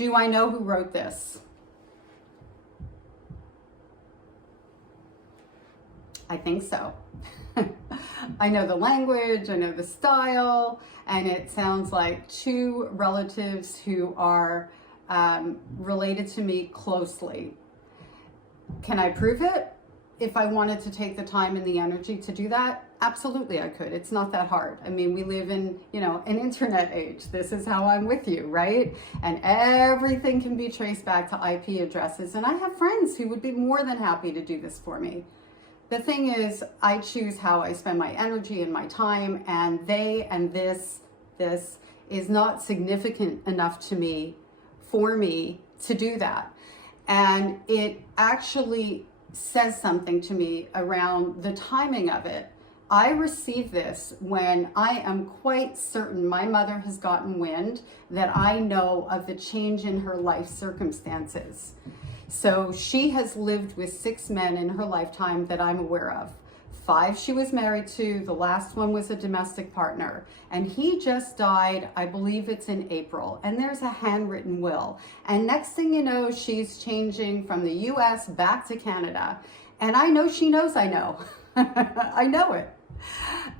Do I know who wrote this? I think so. I know the language, I know the style, and it sounds like two relatives who are related to me closely. Can I prove it? If I wanted to take the time and the energy to do that, absolutely I could. It's not that hard. I mean, we live in, an internet age. This is how I'm with you, right? And everything can be traced back to IP addresses. And I have friends who would be more than happy to do this for me. The thing is, I choose how I spend my energy and my time, and this is not significant enough to me, for me to do that. And it actually says something to me around the timing of it. I received this when I am quite certain my mother has gotten wind that I know of the change in her life circumstances. So she has lived with 6 men in her lifetime that I'm aware of. 5 she was married to, the last one was a domestic partner. And he just died, I believe it's in April. And there's a handwritten will. And next thing you know, she's changing from the US back to Canada. And I know she knows I know. I know it.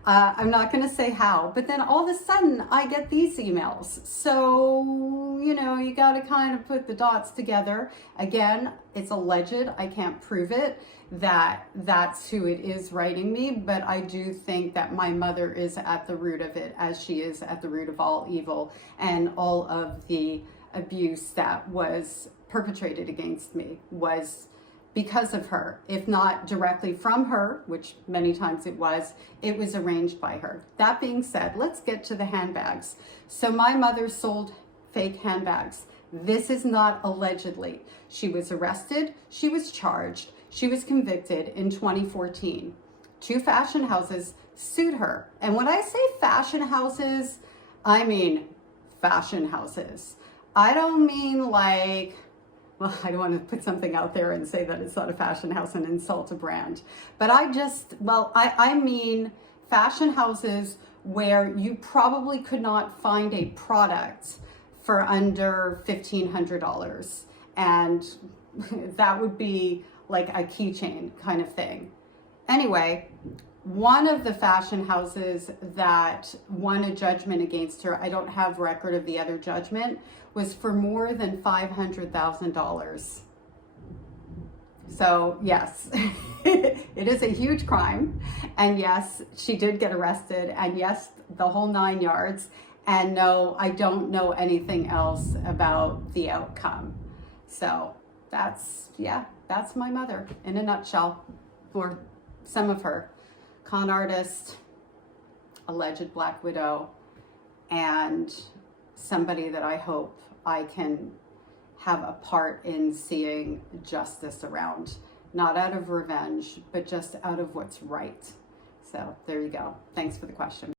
I'm not going to say how, but then all of a sudden I get these emails. So, you got to kind of put the dots together. Again, it's alleged. I can't prove it that that's who it is writing me, but I do think that my mother is at the root of it, as she is at the root of all evil and all of the abuse that was perpetrated against me was because of her. If not directly from her, which many times it was arranged by her. That being said, let's get to the handbags. So my mother sold fake handbags. This is not allegedly. She was arrested, she was charged, she was convicted in 2014. 2 fashion houses sued her. And when I say fashion houses, I mean fashion houses. I don't mean like, well, I don't want to put something out there and say that it's not a fashion house and insult a brand. But I mean fashion houses where you probably could not find a product for under $1,500. And that would be like a keychain kind of thing. Anyway, one of the fashion houses that won a judgment against her, I don't have record of the other judgment, was for more than $500,000. So yes, it is a huge crime. And yes, she did get arrested. And yes, the whole 9 yards. And no, I don't know anything else about the outcome. So that's my mother in a nutshell, or some of her. Con artist, alleged Black Widow, and somebody that I hope I can have a part in seeing justice around. Not out of revenge, but just out of what's right. So there you go. Thanks for the question.